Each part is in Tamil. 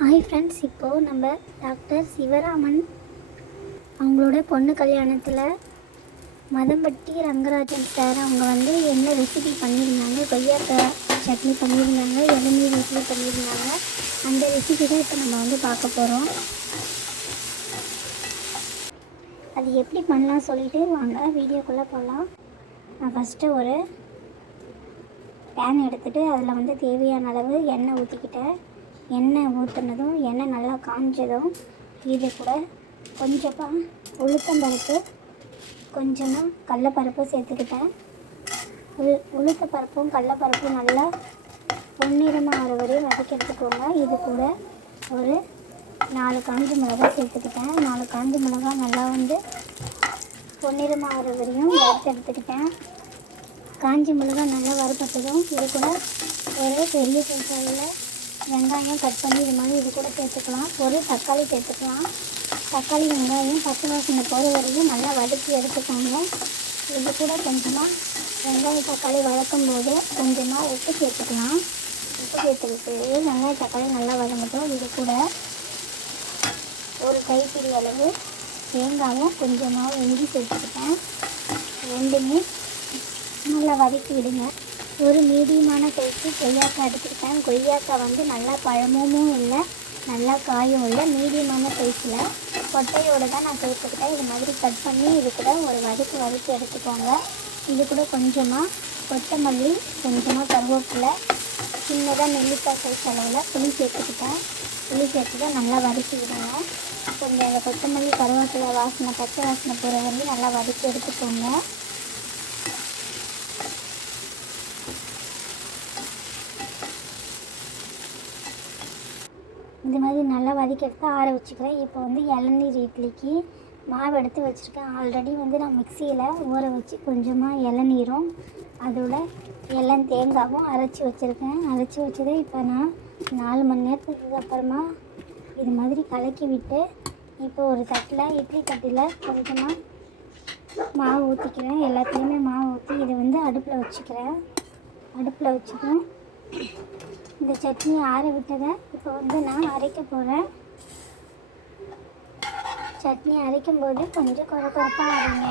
ஹாய் ஃப்ரெண்ட்ஸ், இப்போது நம்ம டாக்டர் சிவராமன் அவங்களோட பொண்ணு கல்யாணத்தில் மதம்பட்டி ரங்கராஜன் சார் அவங்க வந்து என்ன ரெசிபி பண்ணியிருந்தாங்க, கொய்யாக்காய் சட்னி பண்ணியிருந்தாங்க, இளநீர் இட்லி பண்ணியிருந்தாங்க. அந்த ரெசிபி தான் இப்போ நம்ம வந்து பார்க்க போகிறோம். அது எப்படி பண்ணலாம் சொல்லிவிட்டு வாங்க வீடியோக்குள்ளே போகலாம். நான் ஃபஸ்ட்டு ஒரு பேன் எடுத்துகிட்டு அதில் வந்து தேவையான அளவு எண்ணெய் ஊற்றிக்கிட்டேன். எண்ணெய் ஊற்றுனதும் எண்ணெய் நல்லா காஞ்சதும் இது கூட கொஞ்சமாக உளுத்தம்பருப்பு, கொஞ்சமாக கடலப்பருப்பு சேர்த்துக்கிட்டேன். உளுத்தப்பருப்பும் கடலப்பருப்பும் நல்லா பொன்னிறமாக ஆகிற வரையும் வதக்கி எடுத்துக்கோங்க. இது கூட ஒரு 4 காஞ்ச மிளகாய் சேர்த்துக்கிட்டேன். 4 காஞ்ச மிளகாய் நல்லா வந்து பொன்னிறமாக ஆகிற வரையும் வறுத்து எடுத்துக்கிட்டேன். காஞ்ச மிளகாய் நல்லா வறுப்பட்டதும் இது கூட ஒரு பெரிய சைஸில் வெங்காயம் கட் பண்ணி இது மாதிரி இது கூட சேர்த்துக்கலாம். ஒரு தக்காளி சேர்த்துக்கலாம். தக்காளி வெங்காயம் பச்சை வாசனை போகிற வரையும் நல்லா வதக்கி எடுத்துக்கோங்க. இது கூட கொஞ்சமாக வெங்காயம் தக்காளி வதக்கும் போது கொஞ்சமாக உப்பு சேர்த்துக்கலாம். உப்பு சேர்த்துக்கிட்டு வெங்காயம் தக்காளி நல்லா வதங்கட்டும். இது கூட ஒரு கைப்பிடி அளவு தேங்காயும் கொஞ்சமாக இஞ்சி சேர்த்துக்கிட்டேன். ரெண்டுமே நல்லா வதக்கி விடுங்க. ஒரு மீடியமான சைஸு கொய்யாக்காய் எடுத்துக்கிட்டேன். கொய்யாக்காய் வந்து நல்லா பழமும் இல்லை, நல்லா காயும் இல்லை, மீடியமான சைஸில் கொட்டையோடு தான் நான் சேர்த்துக்கிட்டேன். இது மாதிரி கட் பண்ணி இது கூட ஒரு வதக்கி எடுத்துக்கோங்க. இது கூட கொஞ்சமாக கொத்தமல்லி, கொஞ்சமாக கருவேப்பிலை, சின்னதாக நெல்லிக்காய் சைஸ் அளவில் புளி சேர்த்துக்கிட்டேன். புளி சேர்த்து தான் நல்லா வதக்கி விடுங்க. கொஞ்சம் அந்த கொத்தமல்லி கருவேப்பிலை வாசனை பச்சை வாசனை போகிற வரையும் நல்லா வதக்கி எடுத்துக்கோங்க. இந்த மாதிரி நல்லா வதக்கி எடுத்து ஆற வச்சுக்கிறேன். இப்போ வந்து இளநீர் இட்லிக்கு மாவு எடுத்து வச்சுருக்கேன். ஆல்ரெடி வந்து நான் மிக்சியில் ஊற வச்சு கொஞ்சமாக இளநீரும் அதோட தேங்காயும் அரைச்சி வச்சுருக்கேன். அரைச்சி வச்சதை இப்போ நான் 4 மணி நேரத்துக்கு அப்புறமா இது மாதிரி கலக்கி விட்டு இப்போ ஒரு தட்டில் இட்லி தட்டில் கொஞ்சமாக மாவு ஊற்றிக்கிறேன். எல்லாத்துலேயுமே மாவு ஊற்றி இதை வந்து அடுப்பில் வச்சுக்கிறேன். இந்த சட்னி ஆற விட்டதை இப்போ வந்து நான் அரைக்க போகிறேன். சட்னி அரைக்கும்போது கொஞ்சம் கொரப்பாக அரைங்க.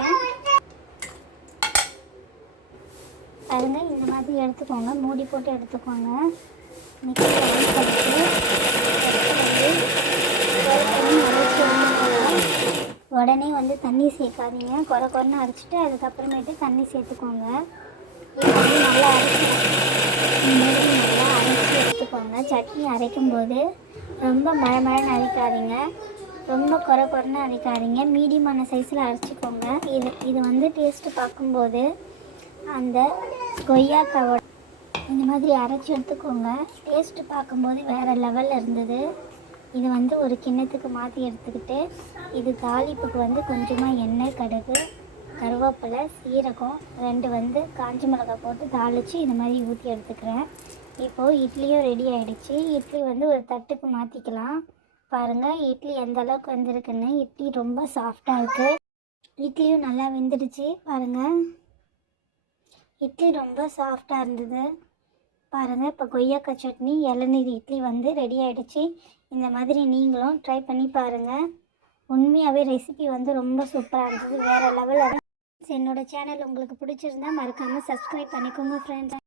பாருங்கள், இந்த மாதிரி எடுத்துக்கோங்க. மூடி போட்டு எடுத்துக்கோங்க. உடனே வந்து தண்ணி சேர்க்காதீங்க. கொரன்னு அரைச்சிட்டு அதுக்கப்புறமேட்டு தண்ணி சேர்த்துக்கோங்க. நல்லா அரைச்சி எடுத்துக்கோங்க. சட்னி அரைக்கும்போது ரொம்ப மழன்னு அரைக்காதீங்க, ரொம்ப கொரன்னு அரைக்காதீங்க. மீடியமான சைஸில் அரைச்சிக்கோங்க. இது வந்து டேஸ்ட்டு பார்க்கும்போது அந்த கொய்யாக்காவோட இந்த மாதிரி அரைச்சி எடுத்துக்கோங்க. டேஸ்ட்டு பார்க்கும்போது வேறு லெவலில் இருந்தது. இது வந்து ஒரு கிண்ணத்துக்கு மாற்றி எடுத்துக்கிட்டு இது தாளிப்புக்கு வந்து கொஞ்சமாக எண்ணெய், கடுகு, கருவேப்பிலை, சீரகம் 2 வந்து காஞ்ச மிளகாய் போட்டு தாளித்து இந்த மாதிரி ஊற்றி எடுத்துக்கிறேன். இப்போது இட்லியும் ரெடி ஆகிடுச்சு. இட்லி வந்து ஒரு தட்டுக்கு மாற்றிக்கலாம். பாருங்கள் இட்லி எந்த அளவுக்கு வந்திருக்குன்னு. இட்லி ரொம்ப சாஃப்டாக இருக்குது. இட்லியும் நல்லா வெந்துடுச்சு. பாருங்கள், இட்லி ரொம்ப சாஃப்டாக இருந்தது. பாருங்கள், இப்போ கொய்யாக்காய் சட்னி இளநீர் இட்லி வந்து ரெடி ஆகிடுச்சு. இந்த மாதிரி நீங்களும் ட்ரை பண்ணி பாருங்கள். உண்மையாகவே ரெசிபி வந்து ரொம்ப சூப்பராக இருந்தது, வேறு லெவலில். என்னோடய சேனல் உங்களுக்கு பிடிச்சிருந்தா மறக்காமல் சப்ஸ்கிரைப் பண்ணிக்கோங்க ஃப்ரெண்ட்ஸ்.